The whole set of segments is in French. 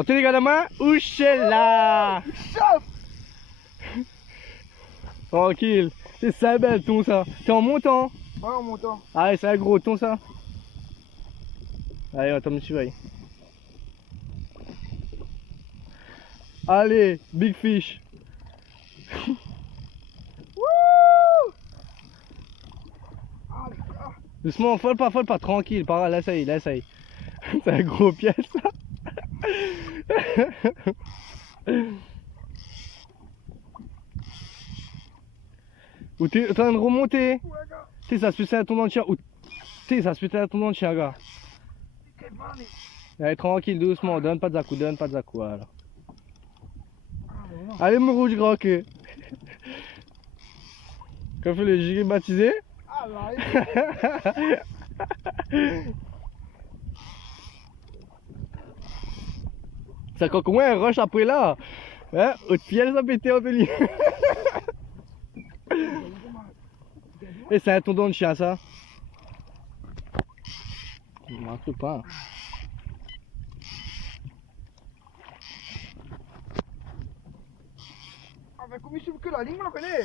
Anthony, regarde la main. Ouchez-là. Tranquille. C'est ça belle ton ça. T'es en montant. Ouais, en montant. Allez, c'est un gros ton ça. Allez, attends, me surveille. Allez, big fish. Doucement, folle pas, tranquille, par là, là, ça y est. C'est un gros pièce ça. Ou t'es en train de remonter. T'es ça se fait à ton dans le chien. Ou t'es ça se fait à ton dans le chien, gars. Allez, tranquille, doucement, donne pas de zakou, voilà. Allez, mon rouge grand que. Quand fait le gilet baptisé. Ah là, Ça quand comment un rush après là. Hein, au pied ça pété en péli. Et c'est un tondon de chien ça. Je ne marque pas. Ah, mais comme il suit que la ligne, on la connaît.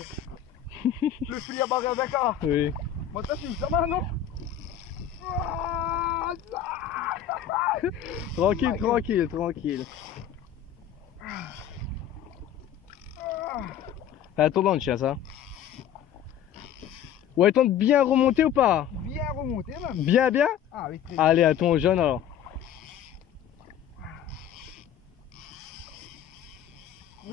Le filet à barrer avec A. Oui. Maintenant, c'est une sama, non? Tranquille. C'est un tondon de chien ça. Ouais, tente bien remonter ou pas? Bien remonté, même. Bien. Ah oui, très bien. Allez, à ton jaune alors. Oh,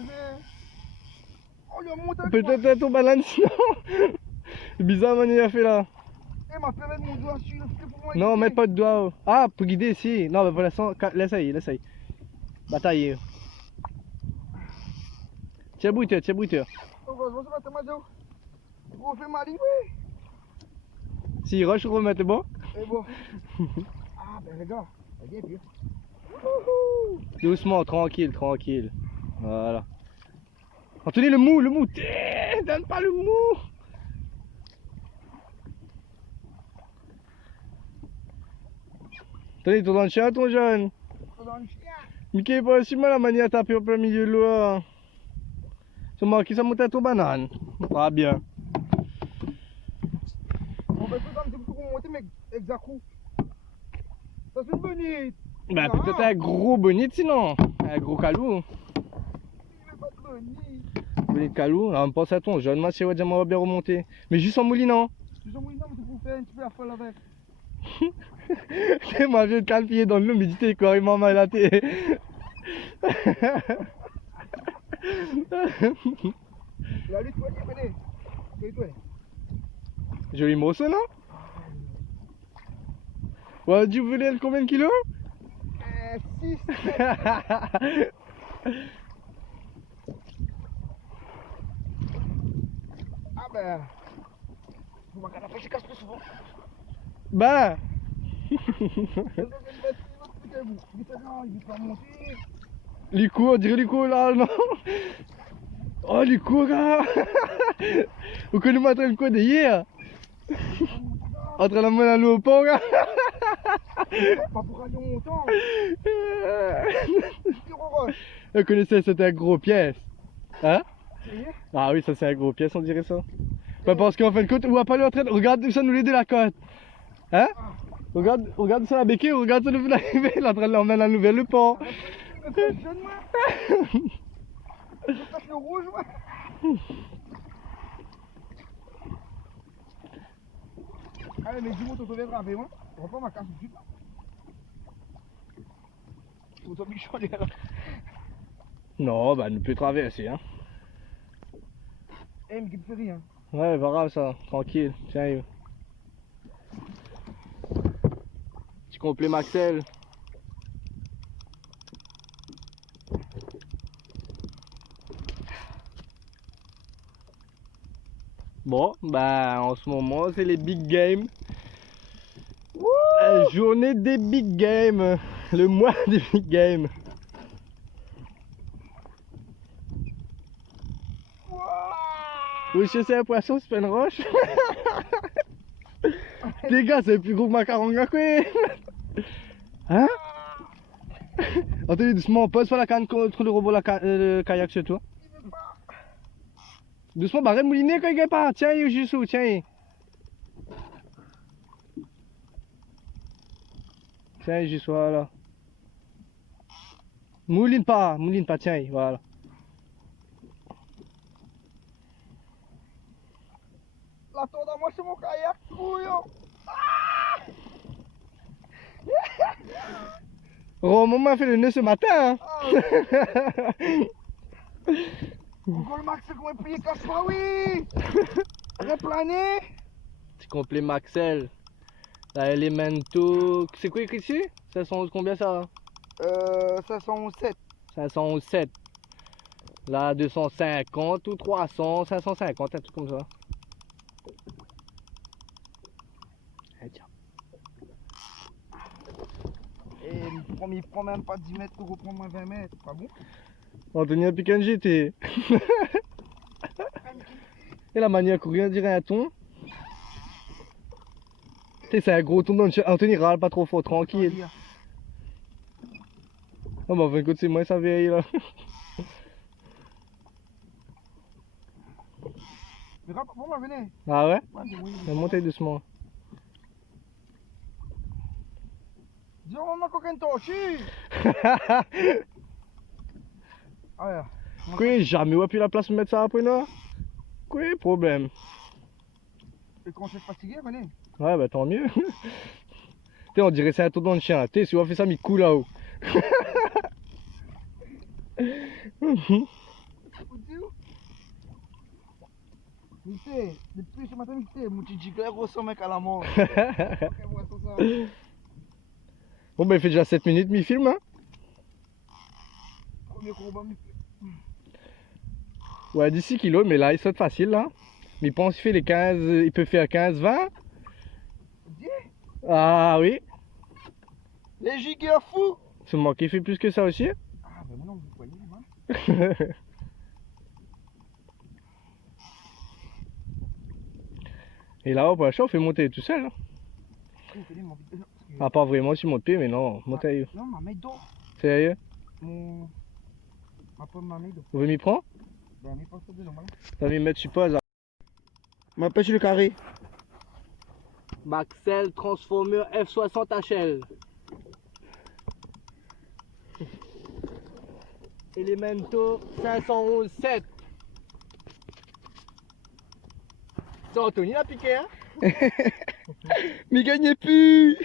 il a monté. Peut-être à ton banane sinon. C'est bizarre, man, il a fait là. Eh, m'a fait mettre mon doigt sur le feu pour moi. Non, mets pas de doigt. Ah, pour guider, si. Non, mais pour l'instant, l'essaye. Bataille. Tiens, bruiteur. Oh, heureusement, ça va te mettre. On fait ma ligne, oui. Si, rush, remettre le bon. Et bon. Ah, ben, regarde. Regarde bien. Doucement, tranquille. Voilà. Anthony, le mou. Donne pas le mou. Anthony, t'es dans le chien, ton jeune. Dans le chien. Mickey est pas aussi mal à manier à taper au plein milieu de l'eau. C'est marqué, ça monte à ton banane. Ah, bien. On va tout dans le début pour monter, mais exactement. Ça, c'est une bonite. Bah, peut-être un gros bonite sinon. Un gros calou. Il veut pas de bonite. Bonite calou. Alors, on pense à ton jeune, moi, c'est ouais, j'aimerais bien remonter. Mais juste en moulinant. Tu sais, moi, non, mais tu peux faire un petit peu la folle avec. Moi, je viens de calpier dans l'eau, mais dis t'es carrément mal à thé. Il a lui, toi, il connaît. Toi. Joli morceau, non? Ouais, tu voulais combien de kilos? 6. Ah ben. Vous m'avez la pêche casse plus souvent. Bah. Il veut pas monter. Les coups, on dirait les coups là, non? Oh, les coups, là. Vous connaissez moi en train de quoi de hier? En train de mettre la l'eau au pont, là. Pas pour aller en montant. Vous connaissez, c'était un gros pièce. Hein? Ah oui, ça c'est un gros pièce, on dirait ça. Bah parce qu'en fin de compte, on va pas lui en train de... Regarde ça nous l'aider la côte. Hein? Regarde ça la béquille, regarde ça le l'arrivée, il est en train de l'emmener à la nouvelle le pont. Je passe le rouge, ouais. Allez, mais dis-moi, tu viendras avec moi. On va pas ma casse tout de suite. Faut ton bichon, les gars. Non, bah, nous peut traverser, hein. Eh, mais qui te fait rien. Ouais, pas grave ça, tranquille, tiens. Petit complet Maxel. Bon, bah en ce moment c'est les big games. La journée des big games. Le mois des big games. Oui, je sais un poisson, c'est pas une roche. Les gars, c'est plus gros que ma caranga quoi. Hein? Anthony, doucement, pose pas la canne contre le robot, le kayak sur toi. Doucement, barrez de mouliner quand il est pas. Tiens, il est juste où, tiens. Tiens, il est juste voilà. Mouline pas, tiens, voilà. La tour à moi, c'est mon kayak. Couillon. Romain m'a fait le nœud ce matin. Hein. Encore le max, c'est qu'on est payé casse pas, oui. Replané. C'est complet Maxel. La Elemento. C'est quoi écrit ici? 511 combien ça? 507. 507. Là 250 ou 300, 550, un truc comme ça. Eh, tiens. Et il prend même pas 10 mètres pour reprendre moins 20 mètres. Pas bon? Anthony a piqué un GT. Et la manière courir, on dirait un ton. C'est un gros ton dans le chat. Anthony râle pas trop fort, tranquille. Oh bah écoute, c'est moi ça vieille là. Mais rentre, pour moi, venez. Ah ouais? Ouais, Montez doucement. dis on a coquin torché. Ah ouais. Quoi, jamais on a pu la place pour mettre ça après là? Quoi, problème? Et quand je suis fatigué, venez. Ouais, bah tant mieux. T'sais, on dirait c'est un tour dans le chien là. T'sais, si on fait ça, il coule là-haut. Mité, depuis ce matin, Mité, mon petit gigler ressemble mec à la mort. Bon, bah il fait déjà 7 minutes, mi film, hein? Premier combat, Mité. Ouais, 16 kilos, mais là, il saute facile là. Mais il pense qu'il fait les 15, il peut faire 15, 20. Ah oui. Les gigas fous. Seulement qu'il fait plus que ça aussi. Ah, mais maintenant, vous voyez, moi. Et là, pour la chauffe, il fait monter tout seul. Hein. Ah, pas vraiment sur mon pied, mais non, monter. Non, ma main d'eau. Sérieux? Ma main d'eau. Vous voulez m'y prendre? Ben, mais pas ça de normal. Ça va m'y mettre, je suppose. Ma pêche le carré. Maxel Transformer F60 HL. Elemento 511 7. C'est Anthony l'a piqué, hein? Mais gagnez plus.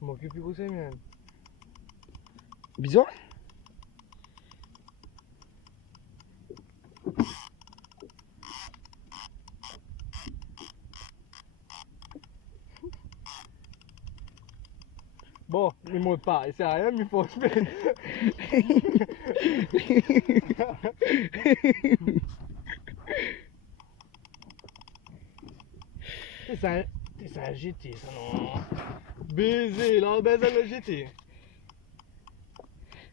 Bon, que plus gros c'est mieux. Bizarre. Bon, il monte pas, il sert à rien, mais il faut espérer. C'est un GT, ça non. Baiser, là, on baise le GT.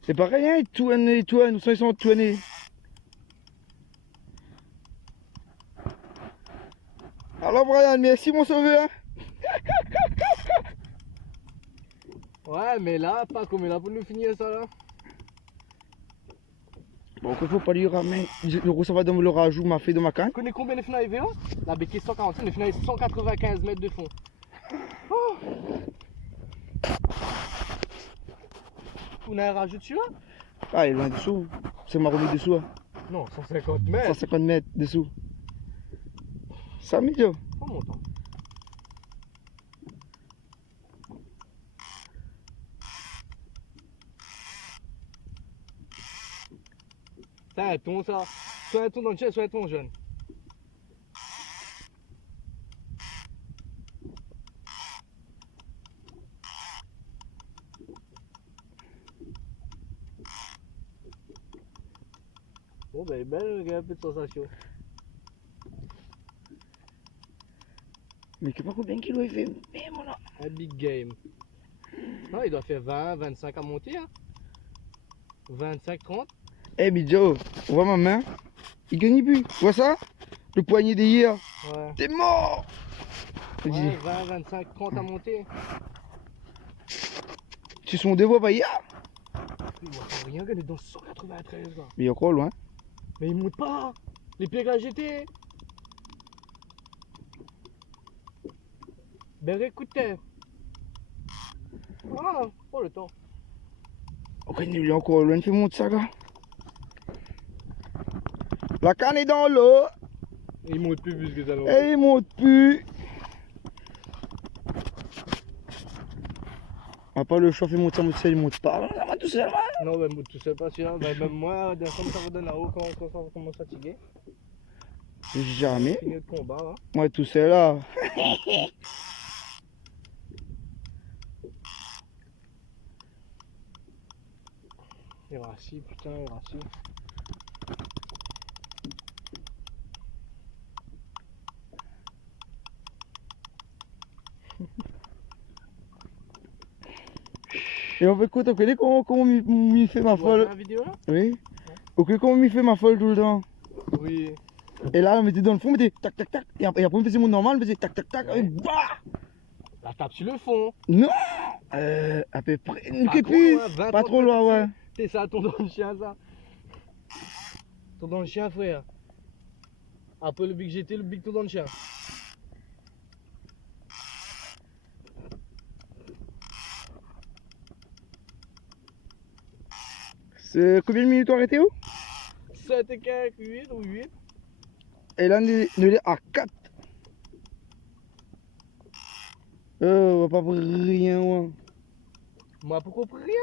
C'est pareil, hein, tout année, nous sommes tout année. Alors Brian, merci mon sauveur. Ouais, mais là, pas comme là pour nous finir ça là. Bon, il faut pas lui ramener. Le gros, ça va dans le rajout, m'a fait de ma canne. Tu connais combien de finales arrivées là? La béquille 145, les finales 195 mètres de fond. Oh. On a un rajout dessus là? Ah, il est loin dessous. C'est ma remise dessous. Hein. Non, 150 mètres. 150 mètres dessous. 100 millions. Oh mon temps. C'est un ton ça. Soit un ton dans le chien, soit un ton jeune. Bon ben belle, il y a un peu de sensation. Mais je sais pas combien de kilos il fait. Mais mon là. Un big game. Non, il doit faire 20, 25 à monter. Hein. 25, 30. Eh, Midjo, on voit ma main. Il gagne plus. Tu vois ça? Le poignet d'hier. Ouais. T'es mort. Dis, 20, 25, 30 à monter. tu sont des voix pas hier? Il voit rien, gars, il est dans 193, gars. Mais il est encore loin. Mais il monte pas. Les pieds que la GT. Ben écoutez. Ah, pas le temps. Ok, il est encore loin, fais monter ça, gars. La canne est dans l'eau. Il monte plus plus que ça. Et il monte plus. On va pas le chauffer, monte ça, il monte pas. Ça va tout seul, ouais. Non, ben tout seul pas sûr. Ben même moi, comme ça va donner là-haut quand on commence à fatiguer. Jamais. Fini le combat, hein. Moi tout seul là. Il est rassis, putain, il est rassis. Et on fait quoi? T'as connais comment m'y fait ma Tu vois folle? la vidéo là? Oui. Ok, comment m'y fait ma folle tout le temps? Oui. Et là, on mettait dans le fond, on mettait tac tac tac. Et après, on faisait mon normal, on faisait tac tac tac. Et bah! La tape sur le fond. Non! À peu près. Une Pas trop plus. loin, 20, Pas 30 trop loin, ouais. mètres. T'es ça, ton dans le chien, ça. Ton dans le chien, frère. Après le big GT, le big ton dans le chien. C'est combien de minutes arrêté où? 7 et quelques, 8 ou 8. Et là, nous est à 4. On va pas pour rien, ouais. Moi, pourquoi pour rien?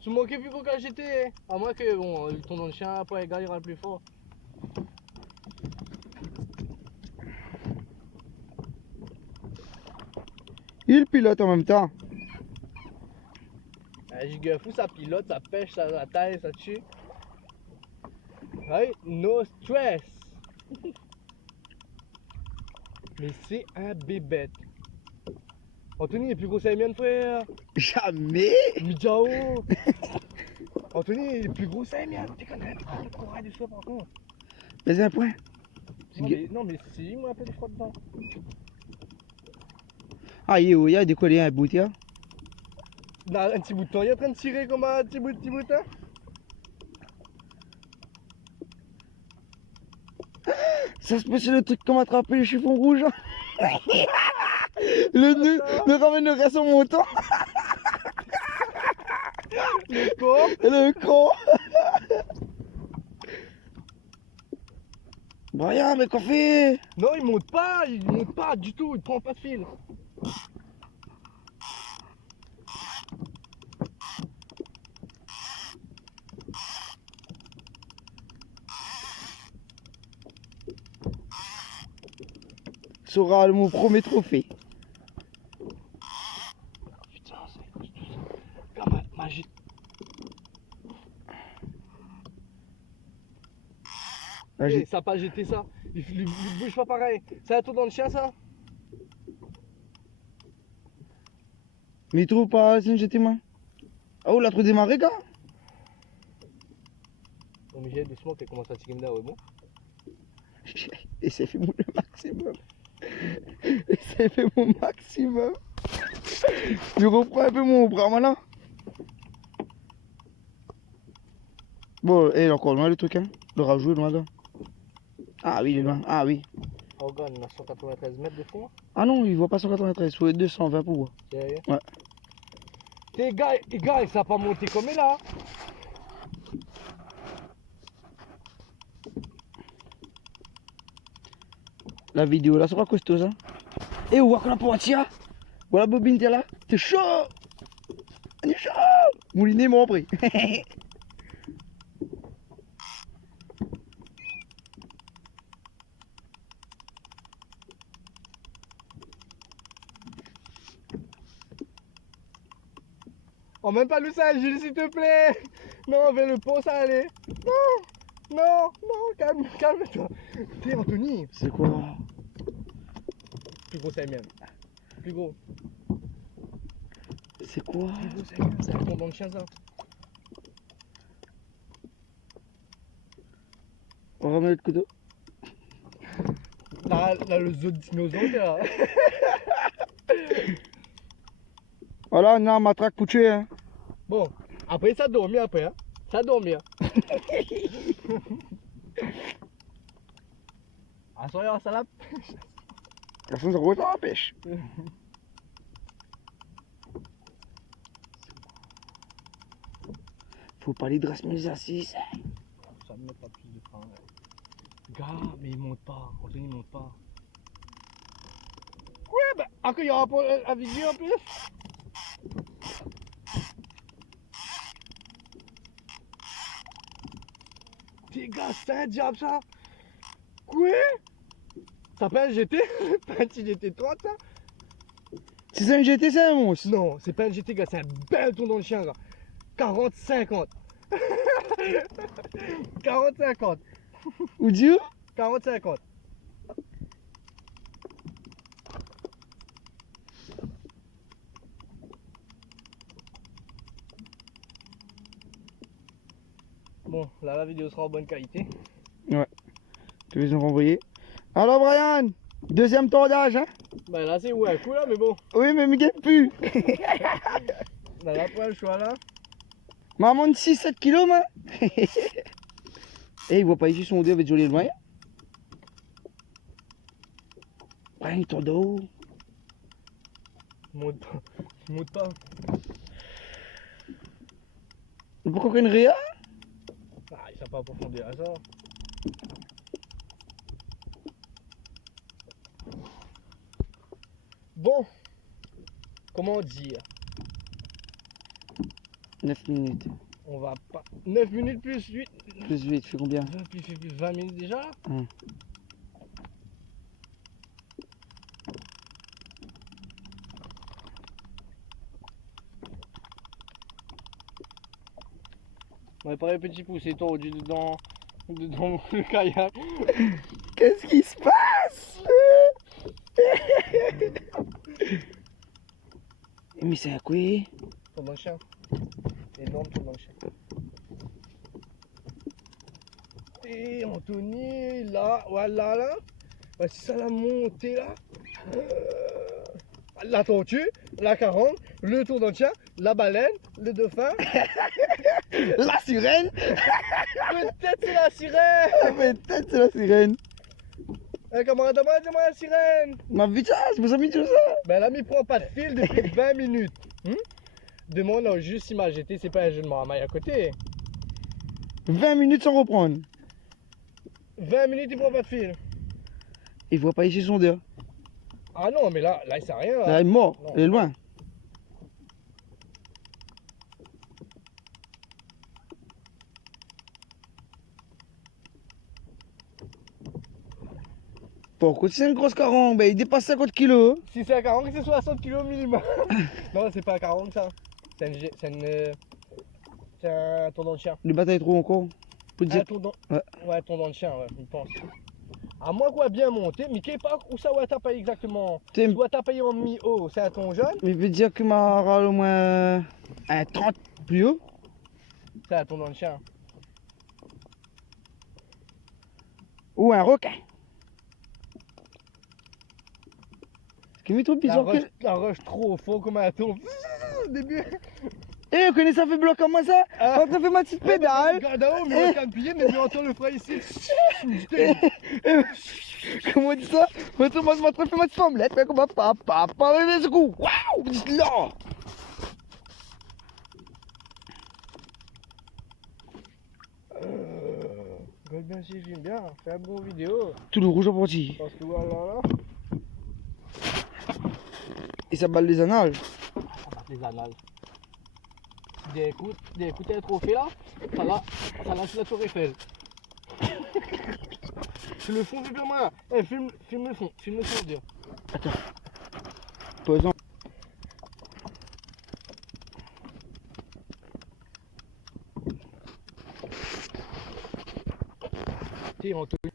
Tu manquais plus qu'au GT. À moins que, bon, il tombe dans le chien, après, il ira le plus fort. Il pilote en même temps. Un giga fou, ça pilote, ça pêche, ça taille, ça tue. Ouais, no stress. Mais c'est un bébête. Anthony est plus gros que la mienne, frère. Jamais! Mijao. Anthony est plus gros que la mienne. Tu connais pas le courage du soir par contre. Vas-y, un point. Non, mais c'est lui, moi, un peu de froid dedans. Ah, il y a des colliers à bout, tiens. Là, un petit bout de temps, il est en train de tirer comme un petit bout, hein. Ça se peut, c'est le truc comme attraper les chiffons rouges. Le ramène le reste en montant. Le corps. Le con. Brian, mais qu'on fait? Non, il monte pas du tout, il prend pas de fil. Sera mon premier trophée. Putain, c'est tout ça. Regarde ma magie. Là, Ça a pas jeté ça. Il bouge pas pareil. C'est un tour dans le chien, ça? mais il trouve pas, c'est une jetée main. Oh, il a trop démarré, gars. On me doucement qu'elle commence à tirer là, ouais, bon. Et c'est fait mon maximum. Et c'est fait mon maximum. Je reprends un peu mon bras maintenant. Bon, il est encore loin le truc, hein. Le rajout est loin là. Ah oui, il est loin. Ah oui. Oh, regarde, on a 193 mètres de fond. Ah non, il voit pas 193, il faut 220 pour voir. Sérieux? Ouais. T'es gars, ça a pas monté comme il là. La vidéo là sera costaud, hein. Et où qu'on a pour Atia? Voilà Bobine, t'es là. T'es chaud. On est chaud. Mouliné, mon prix. Oh, même pas le sale, Gilles, s'il te plaît. Non, vers le pont, ça allait. Non, calme-toi. T'es Anthony. C'est quoi? Plus gros, c'est la mienne. Plus gros. C'est quoi? Plus gros, c'est la mienne. C'est un tour dans le chien, ça. On remet le couteau. Là, Là, le zoo de dinosaures, t'es là. Voilà, on a un matraque pour tuer. Hein. Bon, après ça dormit après, hein. Ça dormit. Ah, soyons ça la La façon, ça roule à la pêche. Faut pas les dresser mes assises. Ça me met pas plus de frein. Gars, mais il monte pas. Anthony, il monte pas. Ouais, bah, après, il y aura pas la vidéo en plus. T'es gars, c'est un diable ça. Quoi? Ça pas un GT? Pas un petit GT 30 ça? Si c'est un GT, c'est un monstre. Non, c'est pas un GT gars, c'est un bel tour dans le chien gars. 40-50. 40-50. Ou Dieu? 40-50. Bon, là la vidéo sera en bonne qualité. Tu veux nous renvoyer? Alors Brian, deuxième tordage, hein? Bah là c'est ouais, cool là, mais bon. Oui, mais Miguel pue. Bah là pas le choix là. Maman de 6-7 kilos, moi. Eh, il voit pas ici son dé avec joli loin. Brian, il tourne de haut. Monte pas. Monte pas. Pourquoi une réa? Ah, il s'est pas approfondi à ça. Bon. Comment dire? 9 minutes. On va pas. 9 minutes plus 8. Plus 8, fais combien? Plus 20 minutes déjà là? On va pas les petits pouces et tordus dedans le kayak. Qu'est-ce qui se passe? Mais c'est à quoi? Tourne dans le chien. Énorme tourne dans le chien. Et Anthony, là, voilà là. Voici ça la montée là. La tortue, la caronne, le tour dans le chien, la baleine, le dauphin. La sirène? Peut-être c'est la sirène. Ah, peut-être c'est la sirène. Eh camarade, dis-moi la sirène. Ma vie, c'est pour ça que ça. Ben l'ami prend pas de fil depuis 20 minutes. Demande au juste si ma GT c'est pas un jeu de maramaille à côté. 20 minutes sans reprendre. 20 minutes il prend pas de fil. Il voit pas ici son dé. Ah non mais là il sert à rien là. Là, il est mort, Non. il est loin. Pourquoi c'est une grosse caron? Ben, il dépasse 50 kilos. Si c'est à 40 c'est 60 kg minimum. Non c'est pas à 40 ça. C'est un tour dans le chien. Le bataille trop encore. Faut Un dire. tour dans... Ouais. Ouais, tour dans le chien, ouais, je pense. À moins quoi bien monter, mais qui est pas où ça va taper exactement. T'es- Tu dois taper en mi-haut, c'est un ton jeune, Il veut dire que m'a râle au moins un 30 plus haut. c'est un ton dans le chien. Ou un requin. Ce qui m'est trop bizarre que. La rush trop au fond comme un tour. Au début. Eh, vous connaissez ça fait bloc comme moi ça? Ah. Quand ça fait ma petite pédale. Regarde là-haut, mais on calme pied, mais on entend le frein ici. Comment on dit ça? Moi, tout le monde m'a fait ma petite femmelette, mais comment papa, les coups. Waouh! Vous dites là! Regarde bien si j'aime bien, fais un bon vidéo. Tout le rouge en parti. Parce que voilà là. Et ça balle les annales. Ça bat les annales. Des écouteurs trophées là, ça là c'est la tour Eiffel. C'est le fond, c'est bien moi. Eh, filme le fond, dire. Attends. Posons. Tire Anthony.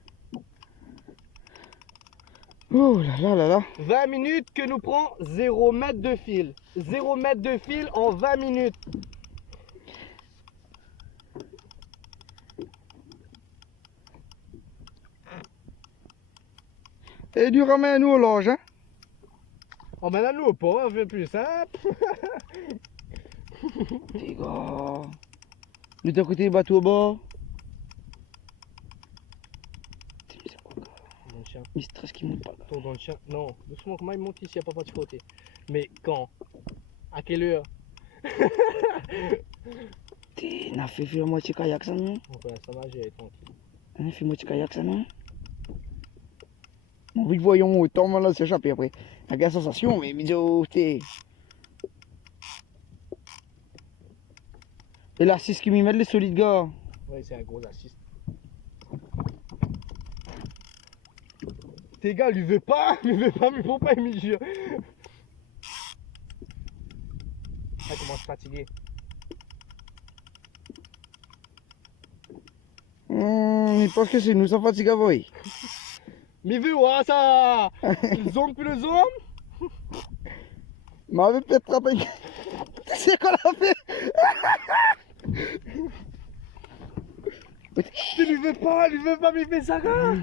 Oh là là là là. 20 minutes que nous prend 0 mètre de fil. 0 mètre de fil en 20 minutes. Et du ramène nous au large, hein. Emmène-nous au port, on fait plus simple. Les gars. De ton côté, bateau au bord. Dans le chien. Il stress qui monte pas là. Tour dans le chien. Non, doucement, comment il monte ici, il n'y a pas de frotter. Mais quand? À quelle heure? On a fait la moitié kayak ça non? On peut ça nager, tranquille. On a fait moitié kayak ça non? Bon, vite voyons autant, là s'échapper après. La sensation, mais bisous, t'es. Et là, c'est ce qui m'y met les solides gars. Oui, c'est un gros assist. Tes gars, lui veut pas, mais faut pas, il me jure. Ah, il commence fatigué. Il pense que c'est nous, ça fatigue à voir. Mais vu, ouais, ça. Le zombie puis le zombie. M'avait peut-être rappelé. C'est quoi la fait? Tu lui veux pas, mais il fait ça, gars.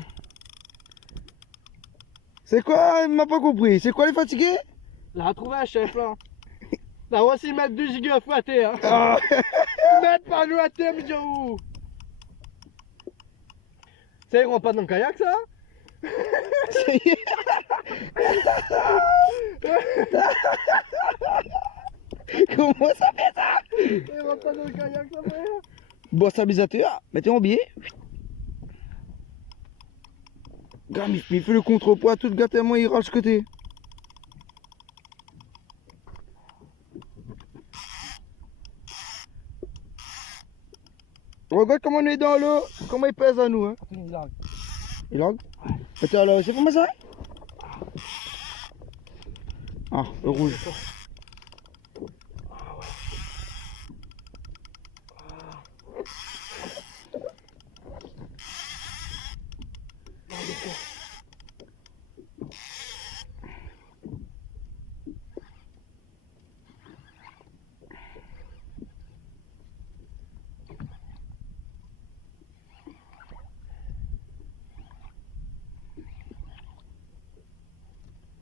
C'est quoi? Il m'a pas compris. C'est quoi les fatigués? Là, a trouvé un chef, là. Là, voici mettre 2 gigas à terre. Ah. Mettre pas nous à terre, mais où? Ça y est, on va pas dans le kayak, ça? Ça y est. Comment ça fait ça? On va pas dans le kayak, ça, frère. Bon, stabilisateur, mettez en biais. Gars, mais il fait le contrepoids, tout gâté à moi, il rage ce côté. Regarde comment on est dans l'eau, comment il pèse à nous. Hein. Il lag? Attends, là, c'est pour moi ça? Ah, le rouge.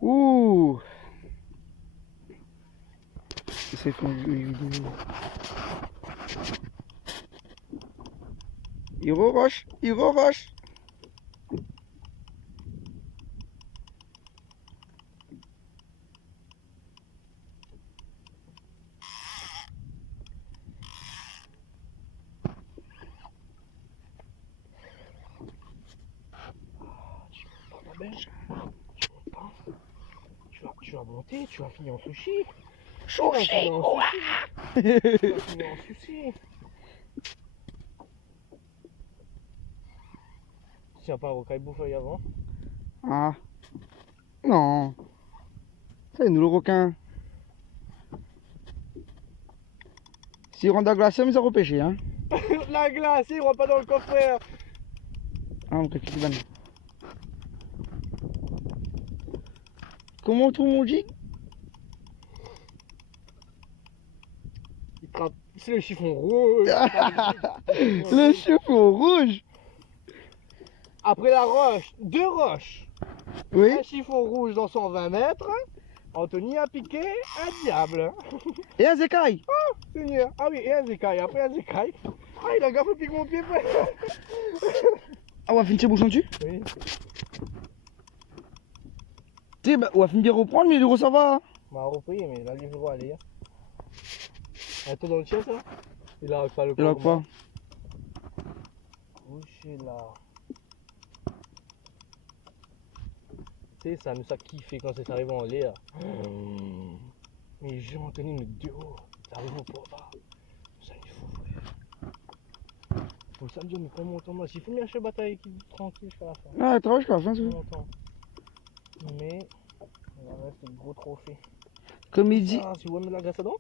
Ouh! C'est fait une vidéo. Il re-rush, il re-rush. Tu vas monter, tu vas finir en sushi. Sushi! Tu vas finir en sushi. Tiens pas un rocaille bouffeuille avant. Ah. Non. C'est nous le requin. S'il rentre à glacier, mais ça repêché, hein. La glace, il rentre pas dans le coffre. Ah, mon kaki ban. Comment on trouve mon jig? Il trappe. C'est le chiffon rouge. Le chiffon rouge. Après la roche, 2 roches. Oui. Un chiffon rouge dans 120 mètres. Anthony a piqué un diable. Et un zécaille. Seigneur. Ah oui, et un zécaille. Après un zécaille. Ah, il a gaffé pique mon pied, frère. Ah, on va finir bouchon dessus. Oui. Tu sais, bah, on va finir de reprendre, mais le gros ça va. M'a repris, mais là, il va aller. Un tour dans le chien, ça? Il a pas le Il a pas. Couché là. Tu sais, ça nous a kiffé quand c'est arrivé en l'air. Mais j'ai Anthony, mais de haut. Ça arrive au port là. Ça, il faut, frère. Faut ça me dire, mais comment on tombe là? S'il faut bien acheter bataille qui tranquille jusqu'à la fin. Ah, travaille jusqu'à la fin, c'est Pas tout. longtemps. Mais, il en reste de gros trophées. Comme il dit. Ah, si vous voulez mettre la graisse dedans?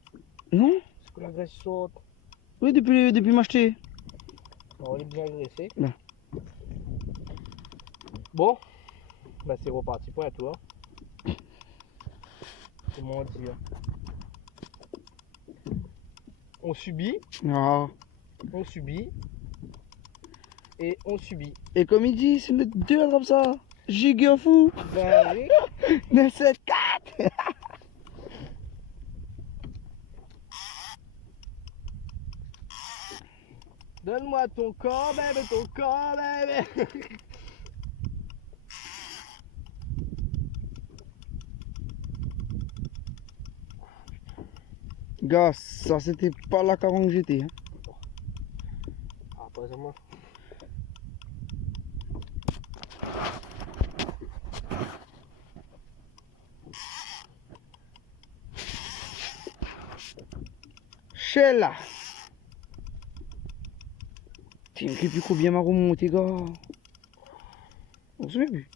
Non? C'est que la graisse saute. Oui, depuis m'acheter. On est bien graissé. Non. Bon, bah c'est reparti pour un tour. Comment dire? On subit, Ah. et on subit. Et comme il dit, c'est mettre deux attrape ça. Giga fou. Ben oui. 974. Donne-moi ton corps, bébé, ton corps, bébé. Gars, ça c'était pas la caron que j'étais. Hein. Ah, pas vraiment. Sheila. Tiens, je sais plus combien m'a remonté, gars. On se met plus.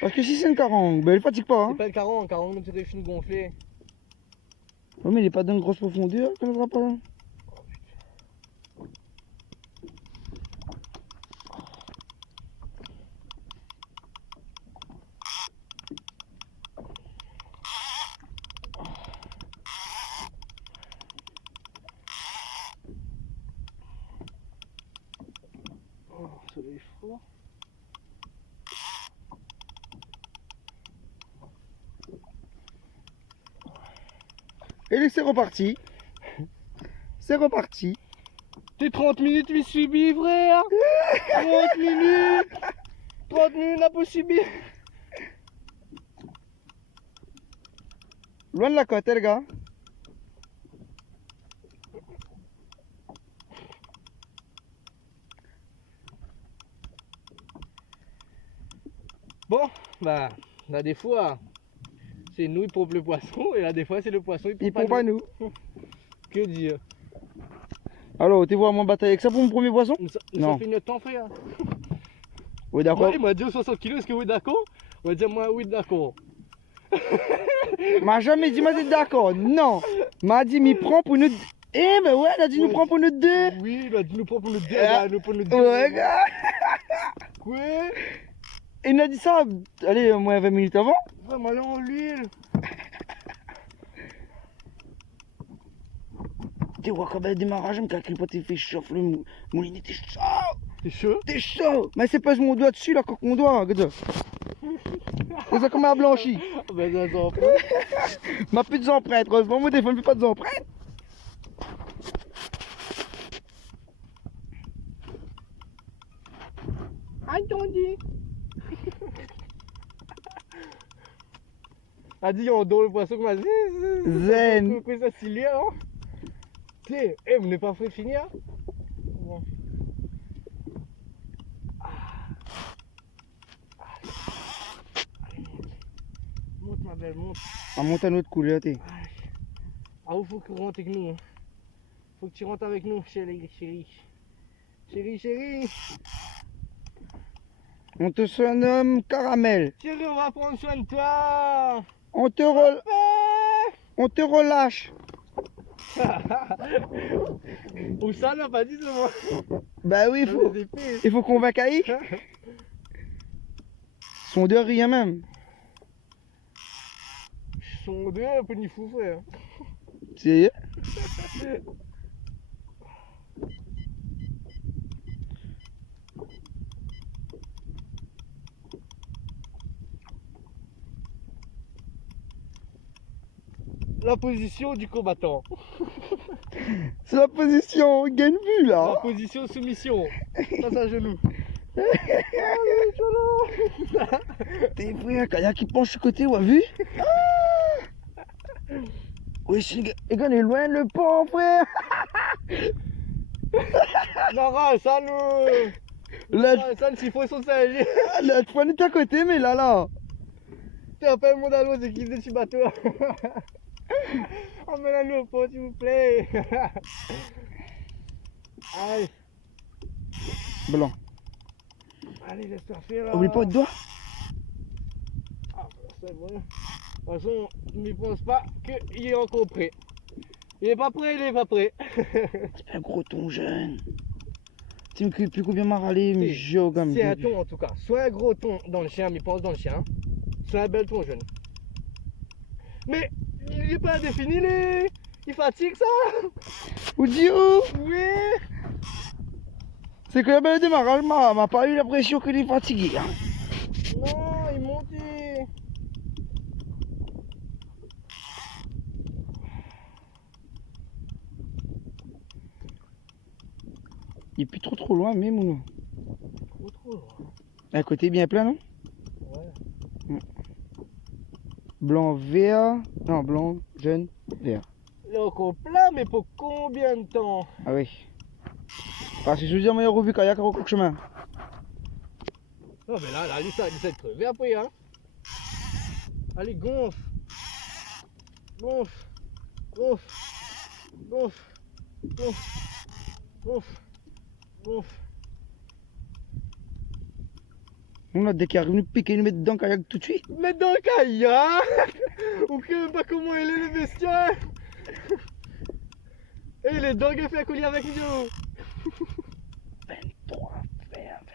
Parce que si c'est une caron, ben il fatigue pas. Hein. C'est pas le 40, 40 minutes de fini gonflé. Ouais, mais il est pas d'une grosse profondeur, il connaîtra pas. Hein. Oh, soleil froid. Et c'est reparti. C'est reparti. T'es 30 minutes, lui subi, frère. 30 minutes. 30 minutes, n'a pas subi. Loin de la côte, hein, les gars. Bon, bah, là des fois, c'est nous qui pompe le poisson, et là des fois c'est le poisson qui Ils pompe font pas nous. Que dire? Alors, tu vois, moi bataille avec ça pour mon premier poisson? Ça Non. fait notre temps, frère. Oui, d'accord. Ouais, il m'a dit 60 kilos, est-ce que vous êtes d'accord? On va dire moi oui, d'accord. M'a jamais dit, m'a dit d'accord. Non. M'a dit, m'y prend pour nous. Eh ben ouais, il a dit, nous Ouais. prend pour nous deux. Oui, il a dit nous prend pour le dé, Ah. nous pour le dé. Ouais, gars. Ouais, Il m'a dit ça, allez, au moins 20 minutes avant. vraiment là en l'huile. Tu vois, quand le démarrage, me calcule pas, t'es fait chauffe le moulinet, t'es chaud. T'es chaud? T'es chaud. Mais c'est pas mon doigt dessus, là, quand mon doigt, regarde ça. C'est ça comme a blanchi. Ben ça s'en fout. M'a plus de empreintes, heureusement, mon téléphone fait pas de empreintes. Entendu. A dit on dort le poisson comme ça. Zen. Quoi ça s'il y a, hein? Tiens, eh, vous n'êtes pas prêt de finir? Bon. Monte ma belle, monte. On monte à notre couleur, t'es. Ah, il faut que tu rentres avec nous. Hein. Faut que tu rentres avec nous, chérie, chérie. Chérie, chérie. On te surnomme Caramel. Chérie, on va prendre soin de toi. On te, on te relâche. Où ça n'a pas dit de moi. Bah oui, il faut convaincre Aïe. Son de rien même. Son deux, un peu ni fou, frère. C'est. La position du combattant. C'est la position gagne vue La là. position soumission. Passe à genoux. T'es frère, quand il y a qui penche sur le côté, on a vu? Oui, si, les gars, on est loin le pont, frère. Non, ça nous. Là, Ça, s'il faut, son singe. là, tu prends à côté, mais là. Tu appelles mon alo, c'est qui dessus bateau. Emmène-nous au pont, s'il vous plaît. Allez, Blanc. allez, laisse-toi faire là. Oublie pas de doigt. Ah, c'est bon. De toute façon, ne pense pas qu'il est encore prêt. Il est pas prêt, il est pas prêt. C'est un gros ton jeune. Tu me cries plus combien m'a râlé, mais je gamme. C'est un ton en tout cas. Soit un gros ton dans le chien, mais pense dans le chien. Soit un bel ton jeune. Mais il est pas défini, il fatigue ça. Ou Dio. Oui. C'est que le démarrage m'a pas eu l'impression qu'il est fatigué. Hein. Non, il montait. Il est plus trop loin, mais mon. Trop loin. À côté bien plein, non? Ouais. Blanc, vert. Non, blanc, jaune, vert. Il est encore plein, mais pour combien de temps? Ah oui. Parce que je veux dire, moi, j'ai revu kayak à recours chemin. Non, mais là, lui, ça va crever après, hein. Allez, gonfle. Gonfle. Gonfle. Gonfle. Gonfle. Gonfle. Gonfle. On a dès qu'il arrive, nous piquer, nous mettre dans le kayak tout de suite. Mettre dans le kayak. On ne sait pas comment il est le bestiaire. Et il est dingue à faire collier avec nous.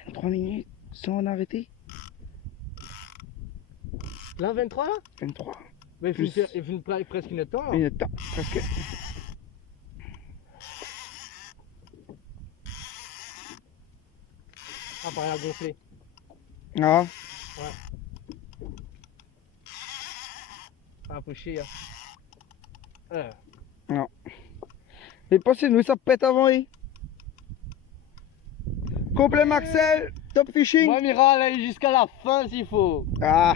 23 minutes sans en arrêter. Là, 23 là? 23. Mais Plus. il finit presque une temps. Une temps, presque. Ah, par là, gonfler. Ah, Ah, faut chier. Hein. non. Mais passez-nous, ça pète avant, et. Complet Marcel, top fishing. Moi, Mira, là, jusqu'à la fin s'il faut. Ah,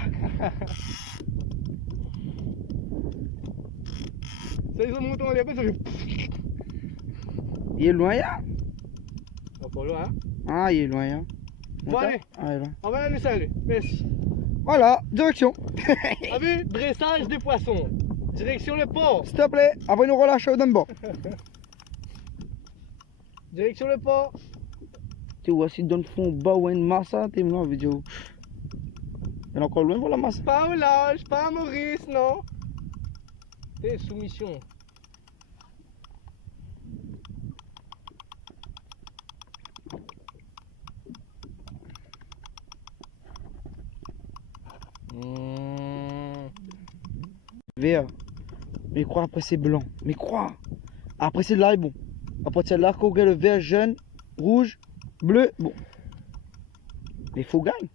Ça, ils ont monté en l'air, ça fait. il est loin, là. Encore loin, hein. Ah, il est loin, là. Bon, allez. Ah, il est loin. On va aller salut. Merci. Voilà, direction. T'as vu? Dressage des poissons. Direction le port. S'il te plaît, après nous relâcher dans le bord. Direction le port. Tu vois, si dans le fond, bas ou une masse, t'es là, vidéo. Il est encore loin pour la masse. Pas au large, pas à Maurice, non. T'es soumission. Vert. Mais crois, après c'est blanc. Mais crois. Après c'est là, bon. Après c'est là qu'on gagne le vert, jaune, rouge, bleu. Bon. Mais faut gagner.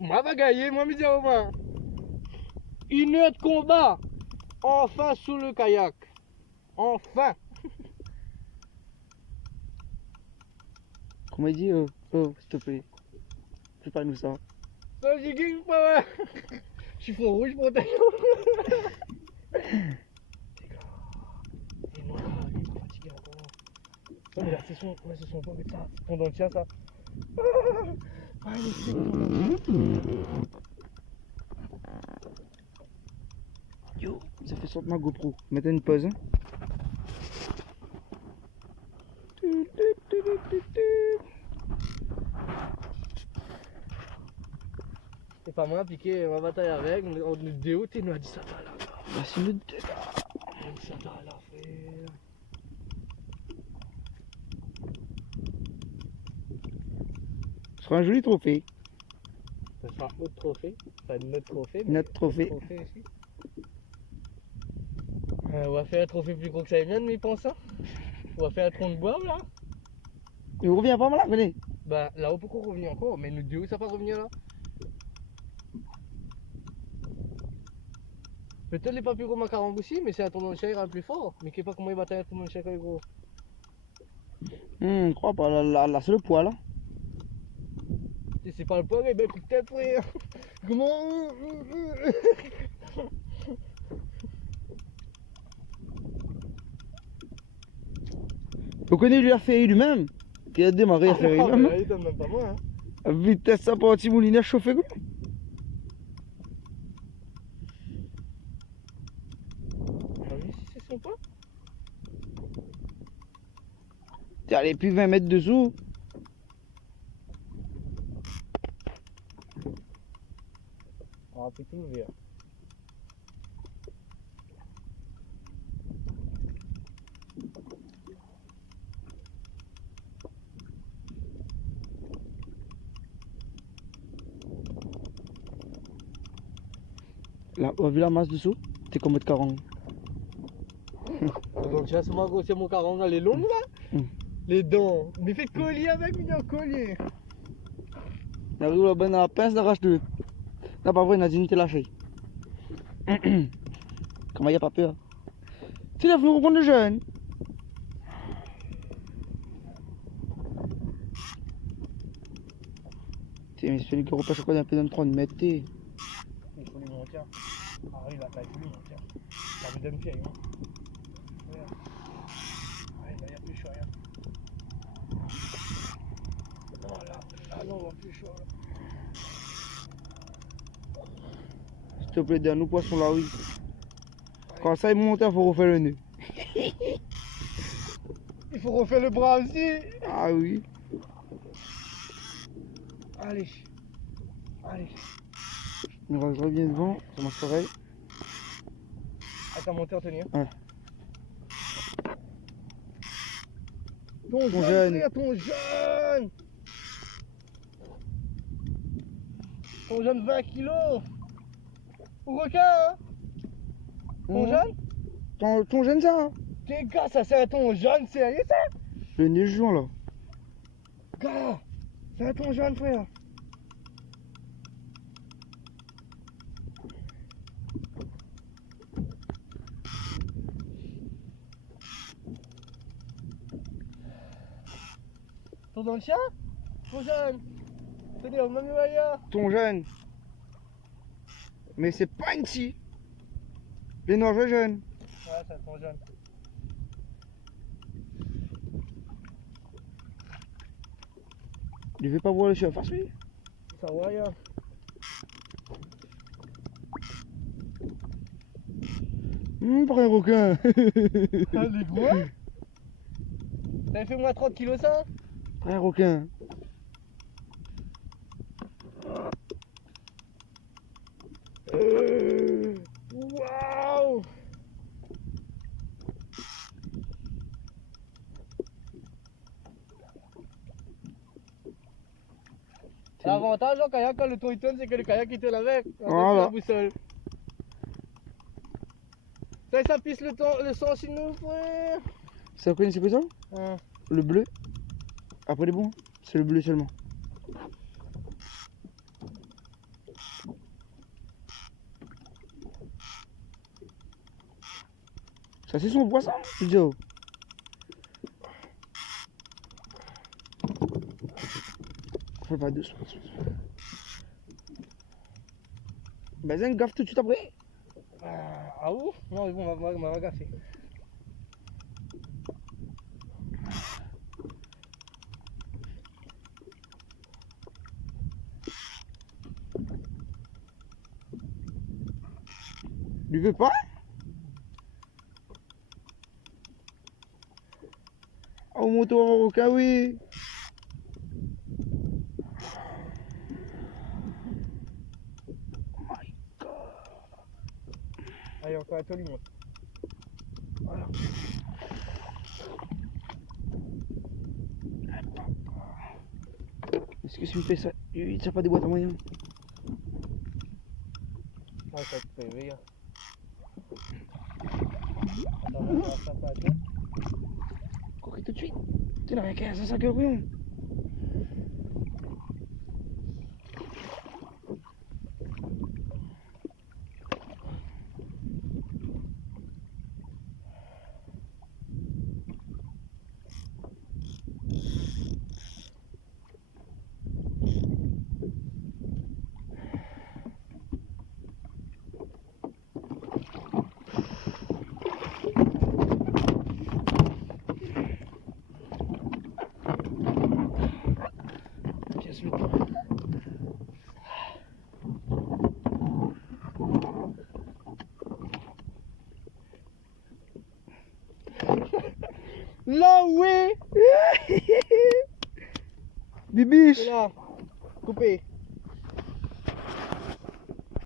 Moi, va gagner, moi, me dire au moins. 1 heure de combat. Enfin sous le kayak. Enfin. Comment il dit s'il te plaît. Fais pas nous ça. Ça, j'ai gagné pas, ouais. Je suis fond rouge pour ta gueule. Il est noir, il est fatigué encore. Non, mais là, c'est son pas avec ça. C'est pendant le tien, ça. Ah, il est sec. Yo, ça fait sortir ma GoPro. Mettez une pause. Hein. C'est pas moi piqué ma bataille avec, on nous déhaute et nous a dit ça là. Ah, c'est le dégât. Ça là, frère. Ce sera un joli trophée. Ça sera autre trophée, enfin notre trophée. mais Notre trophée. autre trophée aussi. On va faire un trophée plus gros que ça vient de m'y penser. On va faire un tronc de bois là. Il revient pas mal là, venez. Bah là-haut pourquoi revenir encore, mais nous deux ça va pas revenir là. Peut-être les pas plus gros macarons aussi, mais c'est un tournoi de chair plus fort. Mais qui est pas comment il va tailler un tournoi de chair gros. Je crois pas, là c'est le poids là. Si c'est pas le poids, ben peut-être frère. Comment? Vous connaissez lui a fait lui-même. Qui a démarré à faire lui-même. Il donne même pas moi. Hein. Vitesse ça pour un petit moulinet chauffé quoi. Ah oui, si c'est son poids. T'es allé plus 20 mètres dessous. Ah putain, on verra. Là, on a vu la masse dessous. T'es comme de 40. Donc tu vois, c'est mon carong, elle est longue là. Les dents. Mais fais collier avec, mignon, collier. Il arrive là, ben, à la pince, l'arrache de. Non, pas vrai, Nadine, t'es lâché. Comment y a pas peur? Tu l'as venu reprendre le jeune. Tiens, mais celui qui repêche quoi d'un peu d'un 30 mètres, t'es. Il faut lui monter. Ah oui, il va pas être lui, monter. Ça me donne pied, hein. Regarde. Ouais, là, il n'y a plus chaud, rien. Non, là, non, on va plus chaud. Là. S'il te plaît, dernier poisson là, oui. Quand ça, il monte, il faut refaire le nœud. Il faut refaire le bras aussi. Ah oui. Allez. Allez. Je me rangerai bien devant, ça marche pareil. Attends, monter, Anthony. Ouais. Ton jeune. frère, ton jeune. Ton jeune 20 kilos. Au requin, hein. Ton jeune. Ton jeune, ça, hein? T'es gars, ça c'est un ton jeune, sérieux ça? Le nez joint là. Gars, c'est un ton jeune, frère. Ton dans le chien? Ton jeune. Tenez, on m'a mis ailleurs. Ton jeune. Mais c'est pas une scie. Les noirs jeunes. Ouais, c'est un ton jeune. Il veut pas voir le chien en face, lui. Ça va rien. Pas un requin. Ah, les gros. T'avais fait moins 30 kilos ça? Pas un requin. Waouh! L'avantage en kayak quand le ton il tourne, c'est que le kayak il tourne avec. Voilà. La boussole. Ça pisse le sang chez nous, frère. Ça connaît, c'est quoi ça? Hein. Le bleu. Après les bons, c'est le bleu seulement. Ça c'est son poisson, Joe. Faut pas doucement. Ben, gaffe tout de suite après. Ah où? Non, mais bon, on m'a gaffé. Tu veux pas? Oh mon tour au cas oui. Allez, encore un toli, moi. Voilà. Est-ce que si me fait ça, il tient pas des boîtes à moyens? Ah, ça te réveille. Attends, on va faire ça, attends. Coquille tout de suite. Tu n'as rien qu'à ça, que oui. Casse le temps. Là où est? Bibiche. C'est là. Coupé.